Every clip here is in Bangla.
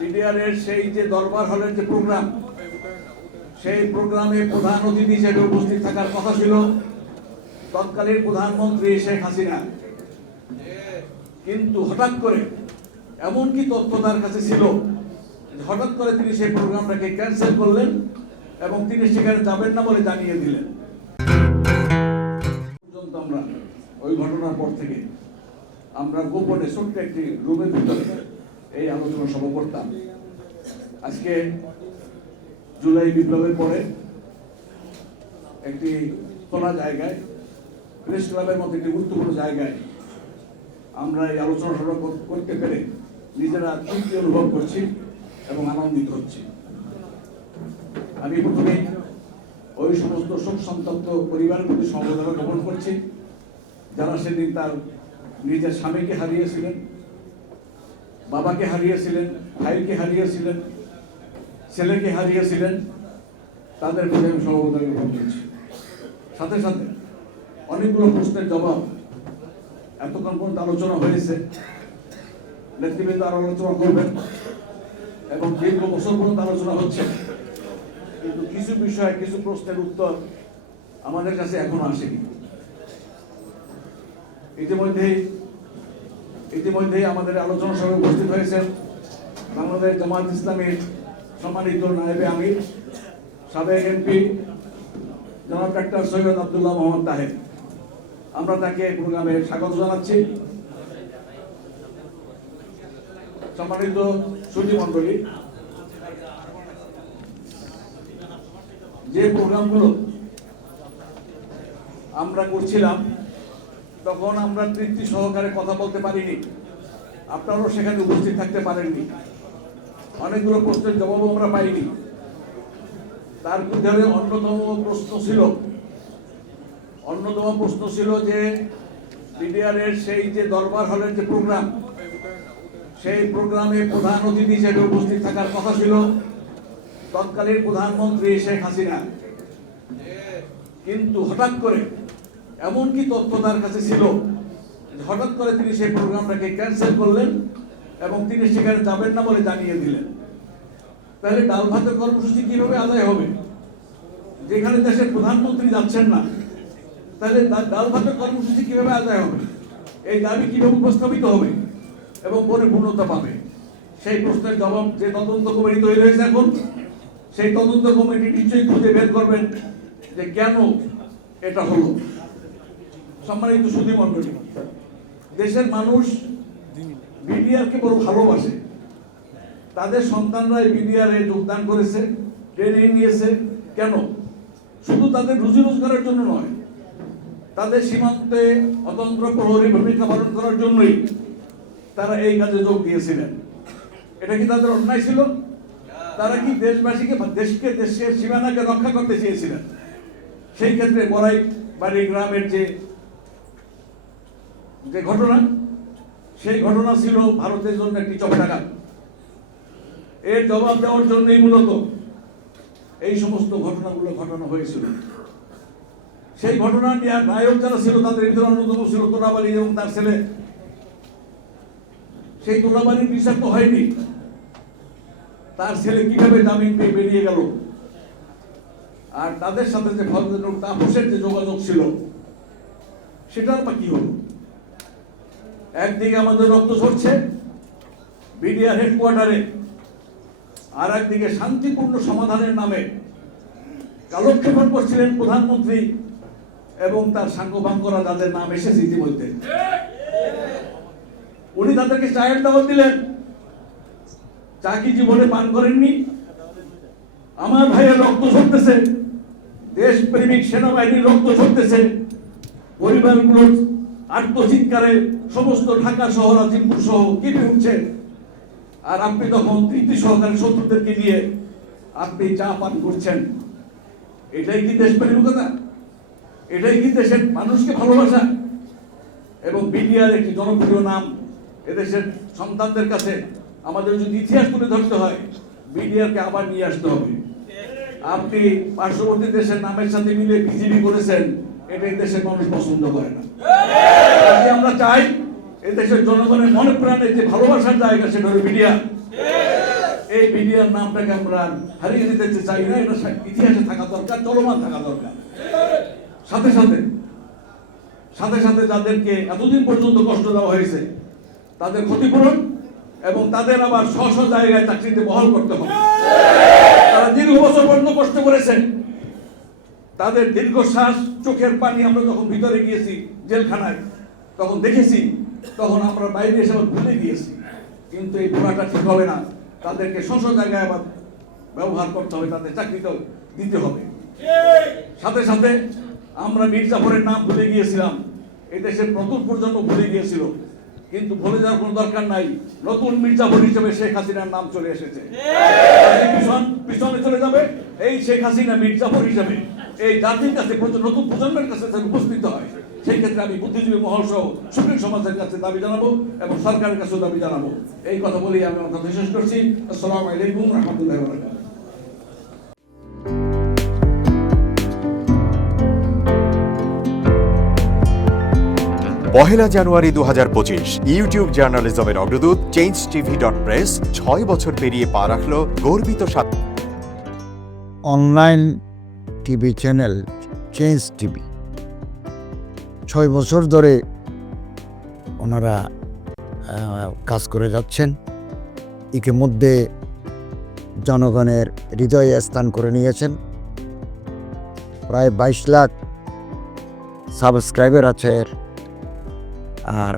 বিডিআরের সেই যে দরবার হলের যে প্রোগ্রাম, সেই প্রোগ্রামে প্রধান অতিথি হিসেবে উপস্থিত থাকার কথা ছিল তৎকালীন প্রধানমন্ত্রী শেখ হাসিনা। কিন্তু হঠাৎ করে এমন কি তথ্য তার কাছে ছিল, হঠাৎ করে তিনি সেই প্রোগ্রামটাকে ক্যান্সেল করলেন এবং তিনি সেখানে যাবেন না বলে জানিয়ে দিলেন। আমরা ওই ঘটনার পর থেকে আমরা গোপনে ছোট্ট একটি রুমের ভিতরে এই আলোচনা সভা করতাম। আজকে জুলাই বিপ্লবের পরে একটি খোলা জায়গায়, প্রেস ক্লাবের মতো একটি গুরুত্বপূর্ণ জায়গায় আমরা এই আলোচনা সভা করতে পেরে নিজেরা তৃপ্তি অনুভব করছি এবং আনন্দিত হচ্ছি। আমি প্রথমে ওই সমস্ত শোক সন্তপ্ত পরিবারের প্রতি সমবেদনা জ্ঞাপন করছি, যারা সেদিন তার নিজের স্বামীকে হারিয়েছিলেন, বাবাকে হারিয়েছিলেন, ভাইকে হারিয়েছিলেন, ছেলেকে হারিয়েছিলেন। তাদের প্রতি আমি সমবেদনা জ্ঞাপন করছি। সাথে সাথে অনেকগুলো প্রশ্নের জবাব এতক্ষণ পর্যন্ত আলোচনা হয়েছে, নেতৃবৃন্দ আরো আলোচনা করবেন এবং দীর্ঘ বছর পর্যন্ত আলোচনা হচ্ছে, কিন্তু কিছু বিষয়, কিছু প্রশ্নের উত্তর আমাদের কাছে এখনো আসেনি। ইতিমধ্যেই আমাদের আলোচনা সভায় উপস্থিত হয়েছেন বাংলাদেশ জামাত ইসলামীর সম্মানিত নায়েবে আমির, সাবেক এমপি জনাব ডাক্তার সৈয়দ আব্দুল্লাহ মোহাম্মদ তাহের। আমরা তাকে প্রোগ্রামে স্বাগত জানাচ্ছি। সম্মানিত সুধী মণ্ডলী, যে প্রোগ্রামগুলো আমরা করছিলাম তখন আমরা তৃপ্তি সহকারে কথা বলতে পারিনি, আপনারাও সেখানে উপস্থিত থাকতে পারেননি, অনেকগুলো প্রশ্নের জবাবও আমরা পাইনি। তার ভিতরে অন্যতম প্রশ্ন ছিল যে বিডিআরের সেই যে দরবার হলের যে প্রোগ্রাম, সেই প্রোগ্রামে প্রধান অতিথি হিসেবে উপস্থিত থাকার কথা ছিল তৎকালীন প্রধানমন্ত্রী শেখ হাসিনা। কিন্তু হঠাৎ করে এমন কি তথ্য তার কাছে ছিল, হঠাৎ করে তিনি সেই প্রোগ্রামটাকে ক্যান্সেল করলেন এবং তিনি সেখানে যাবেন না বলে জানিয়ে দিলেন। তাহলে ডাল ভাতের কর্মসূচি কিভাবে আদায় হবে? যেখানে দেশের প্রধানমন্ত্রী যাচ্ছেন না, তাহলে ডাল ভাতের কর্মসূচি কিভাবে আদায় হবে? এই দাবি কিভাবে উপস্থাপিত হবে এবং পরিপূর্ণতা পাবে? সেই প্রশ্নের জবাব যে তদন্ত কমিটি তৈরি হয়েছে এখন, সেই তদন্ত কমিটি নিশ্চয়ই খুঁজে বের করবেন যে কেন এটা হলো। সম্মানিত সুধী মণ্ডলী, দেশের মানুষ বিডিআরকে বড় ভালোবাসে। তাদের সন্তানরা বিডিআরে যোগদান করেছে, ট্রেনিং নিয়েছে। কেন? শুধু তাদের রুজি রোজগারের জন্য নয়, তাদের সীমান্তে অতন্ত্র প্রহরী ভূমিকা পালন করার জন্যই তারা এই কাজে যোগ দিয়েছিলেন। এটা কি তাদের অন্যায় ছিল? তারা কি দেশের সীমানাকে রক্ষা করতে চেয়েছিলেন? সেই ক্ষেত্রে বড়াই বাড়ি গ্রামের যে ঘটনা, সেই ঘটনা ছিল ভারতের জন্য একটি চপেটাঘাত। এর জবাব দেওয়ার জন্যই মূলত এই সমস্ত ঘটনাগুলো ঘটানো হয়েছিল। সেই ঘটনা নিয়ে নায়ক যারা ছিল তাদের ভিতরে অন্যতম ছিল তোলাবাড়ি এবং তার ছেলে। সেই তোলাবাড়ির বিচার তো হয়নি, তার ছেলে কিভাবে জামিন পেয়ে বেরিয়ে গেল, আর তাদের সাথে যে ভদ্রলোক তাপসের যে যোগাযোগ ছিল সেটার বা কি হলো? একদিকে আমাদের রক্ত ঝরছে বিডিআর হেডকোয়ার্টারে, আর একদিকে শান্তিপূর্ণ সমাধানের নামে কালক্ষেপণ করছিলেন প্রধানমন্ত্রী এবং তার সাঙ্গপাঙ্গরা, যাদের নাম এসেছে ইতিমধ্যে। উনি তাদেরকে চায়ের দাওয়াত দিলেন, চা কি জীবনে পান করেননি? আমার ভাইয়ের রক্ত ঝরতেছে, দেশপ্রেমিক সেনাবাহিনীর রক্ত ঝরতেছে, পরিবারগুলোর আত্মচিৎকারে সমস্ত ঢাকা শহর, আজিমপুর সহ কেঁপে উঠছে। আর আপনি তখন তৃপ্তি সহকারে শত্রুদেরকে নিয়ে আপনি চা পান করছেন। এটাই কি দেশপ্রেমিকতা? এটাই কি দেশের মানুষকে ভালোবাসা? এবং বিডিআর একটি জনপ্রিয় নাম এদেশের সন্তানদের কাছে। আমাদের যদি ইতিহাস তুলে ধরতে হয়, বিডিআরকে আবার নিয়ে আসতে হবে। আপনি পার্শ্ববর্তী দেশের নামের সাথে মিলে বিজেপি করেছেন, এটাই দেশের মানুষ পছন্দ করে না। আমরা চাই এদেশের জনগণের মনে প্রাণে যে ভালোবাসার জায়গা, সেটা হলো বিডিআর। এই মিডিয়ার নামটাকে আমরা হারিয়ে দিতে চাই না, এটা ইতিহাসে থাকা দরকার, চলমান থাকা দরকার। সাথে সাথে সাথে সাথে যাদেরকে এতদিন পর্যন্ত কষ্ট দেওয়া হয়েছে তাদের ক্ষতিপূরণ এবং তাদের আবার স্ব স্ব জায়গায় চাকরিতে বহাল করতে হবে। তারা দীর্ঘ বছর পর্যন্ত কষ্ট করেছেন, তাদের দীর্ঘশ্বাস, চোখের পানি আমরা যখন ভিতরে গিয়েছি জেলখানায় তখন দেখেছি, তখন আমরা বাইরে এসে আবার ভুলে গিয়েছি। কিন্তু এই ভুলাটা ঠিক হবে না, তাদেরকে স্ব স্ব জায়গায় আবার ব্যবহার করতে হবে, তাদের চাকরিটাও দিতে হবে। সাথে সাথে আমরা মীর জাফরের নাম ভুলে গিয়েছিলাম, এই দেশের নতুন প্রজন্ম ভুলে গিয়েছিল, কিন্তু ভুলে যাওয়ার কোনো দরকার নাই। নতুন মীর জাফর হিসেবে শেখ হাসিনার নাম চলে এসেছে, পিছনে চলে যাবে এই শেখ হাসিনা মীর জাফর হিসেবে এই জাতির কাছে, নতুন প্রজন্মের কাছে উপস্থিত হয়। সেই ক্ষেত্রে আমি বুদ্ধিজীবী মহল সহ সুপ্রিম সমাজের কাছে দাবি জানাবো এবং সরকারের কাছেও দাবি জানাবো। এই কথা বলেই আমি আমার কথা শেষ করছি। আসসালামু আলাইকুম রহমতুল্লাহি ওয়া বারাকাতুহু। পহেলা জানুয়ারি 2025 ইউটিউব জার্নালিজমের অগ্রদূত changetv.press 6 বছর পেরিয়ে পা রাখল গর্বিত online TV channel change TV 6 বছর ধরে ওনারা কাজ করে যাচ্ছেন। ইতিমধ্যে জনগণের হৃদয়ে স্থান করে নিয়েছেন। প্রায় 22 লাখ সাবস্ক্রাইবার আছে। আর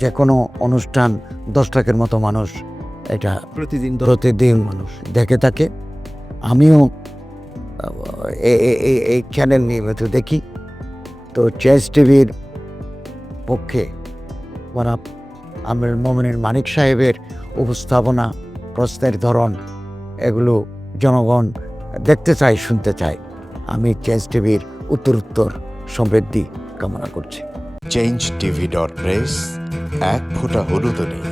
যে কোনো অনুষ্ঠান 10 লাখের মতো মানুষ এটা প্রতিদিন মানুষ দেখে থাকে। আমিও এই চ্যানেল নিয়মিত দেখি। তো চেঞ্জ টিভির পক্ষে আমির মোমিনুল মানিক সাহেবের উপস্থাপনা, প্রশ্নের ধরন, এগুলো জনগণ দেখতে চায়, শুনতে চায়। আমি চেঞ্জ টিভির উত্তরোত্তর সমৃদ্ধি কামনা করছি। changetv.press এক ফোঁটা হলুদও নেই।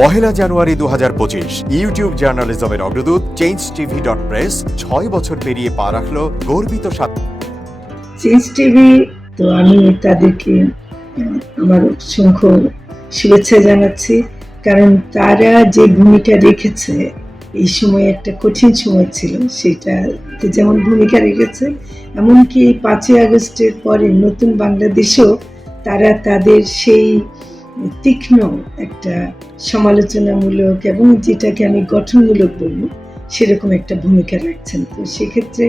পহেলা জানুয়ারি 2025 ইউটিউব জার্নালিজমের অগ্রদূত changetv.press 6 বছর পেরিয়ে পা রাখল গর্বিত চেঞ্জ টিভি। তো আমি তাদেরকে আমার অসংখ্য শুভেচ্ছা জানাচ্ছি, কারণ তারা যে ভূমিকা রেখেছে এই সময়, একটা কঠিন সময় ছিল, সেটাতে যেমন ভূমিকা রেখেছে, এমনকি 5ই আগস্টের পরে নতুন বাংলাদেশেও তারা তাদের সেই তীক্ষ্ণ একটা সমালোচনামূলক এবং যেটাকে আমি গঠনমূলক বলব সেরকম একটা ভূমিকা রাখছেন। তো সেক্ষেত্রে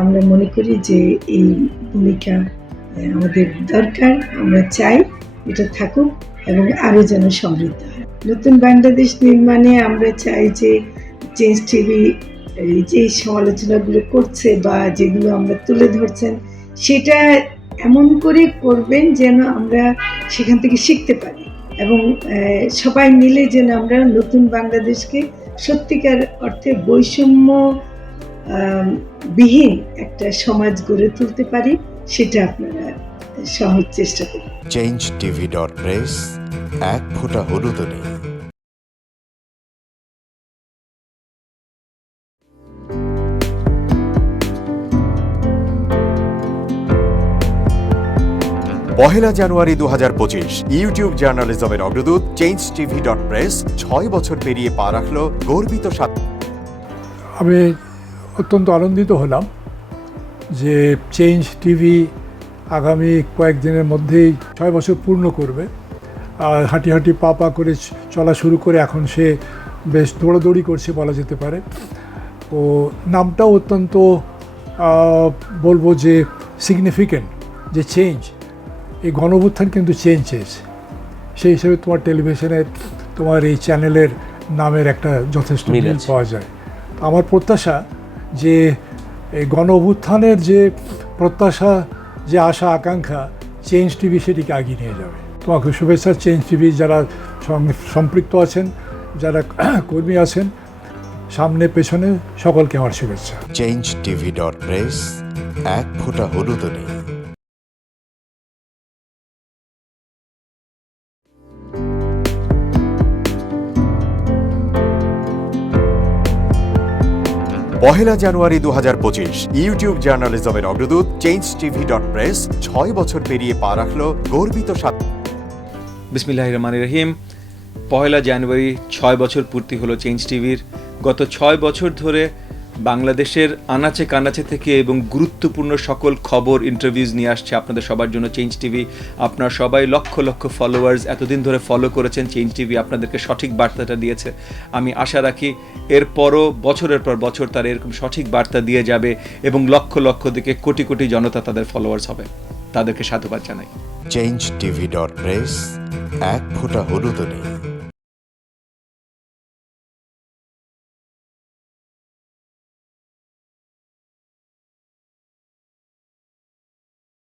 আমরা মনে করি যে এই ভূমিকা আমাদের দরকার, আমরা চাই এটা থাকুক এবং আরও যেন সমৃদ্ধ হয়। নতুন বাংলাদেশ নির্মাণে আমরা চাই যে চেঞ্জ টিভি যে সমালোচনাগুলো করছে বা যেগুলো আমরা তুলে ধরছেন, সেটা এমন করে করবেন যেন আমরা সেখান থেকে শিখতে পারি এবং সবাই মিলে যেন আমরা নতুন বাংলাদেশকে সত্যিকার অর্থে বৈষম্য বিহীন একটা সমাজ গড়ে তুলতে পারি, সেটা আপনারা সহজ চেষ্টা করুন। changetv.press এক ফোঁটা হলুদও নেই। পহেলা জানুয়ারি 2025 ইউটিউব জার্নালিজমের অগ্রদূত changetv.press 6 বছর পেরিয়ে পা রাখল গর্বিত আমি অত্যন্ত আনন্দিত হলাম যে চেঞ্জ টিভি আগামী কয়েকদিনের মধ্যেই 6 বছর পূর্ণ করবে। আর হাঁটি হাঁটি পা পা করে চলা শুরু করে এখন সে বেশ দৌড়াদৌড়ি করছে বলা যেতে পারে। ও নামটাও অত্যন্ত বলবো যে সিগনিফিক্যান্ট, যে চেঞ্জ, এই গণঅভ্যুত্থান কিন্তু চেঞ্জেস। সেই হিসেবে তোমার টেলিভিশনের, তোমার এই চ্যানেলের নামের একটা যথেষ্ট মিল পাওয়া যায়। আমার প্রত্যাশা যে এই গণঅভ্যুত্থানের যে প্রত্যাশা, যে আশা আকাঙ্ক্ষা, চেঞ্জ টিভি সেটিকে এগিয়ে নিয়ে যাবে। তোমাকে শুভেচ্ছা। চেঞ্জ টিভি যারা সম্পৃক্ত আছেন, যারা কর্মী আছেন, সামনে পেছনে সকলকে আমার শুভেচ্ছা। changetv.press এক ফোঁটা হলুদও নেই। পহেলা জানুয়ারি 2025 ইউটিউব জার্নালিজমের অগ্রদূত changeTV.press 6 বছর পেরিয়ে পা রাখল গর্বিত বিসমিল্লাহির রহমানির রহিম। পহেলা জানুয়ারি 6 বছর পূর্তি হলো চেঞ্জ টিভির। গত 6 বছর ধরে বাংলাদেশের আনাচে কানাচে থেকে এবং গুরুত্বপূর্ণ সকল খবর ইন্টারভিউজ নিয়ে আসছে আপনাদের সবার জন্য চেঞ্জ টিভি। আপনারা সবাই লক্ষ লক্ষ ফলোয়ার্স এতদিন ধরে ফলো করেছেন, চেঞ্জ টিভি আপনাদেরকে সঠিক বার্তাটা দিয়েছে। আমি আশা রাখি এরপরও বছরের পর বছর তারা এরকম সঠিক বার্তা দিয়ে যাবে এবং লক্ষ লক্ষ দিকে কোটি কোটি জনতা তাদের ফলোয়ার্স হবে। তাদেরকে সাধুবাদ জানাই। changeTV.press এক ফোঁটা হলুদও নেই।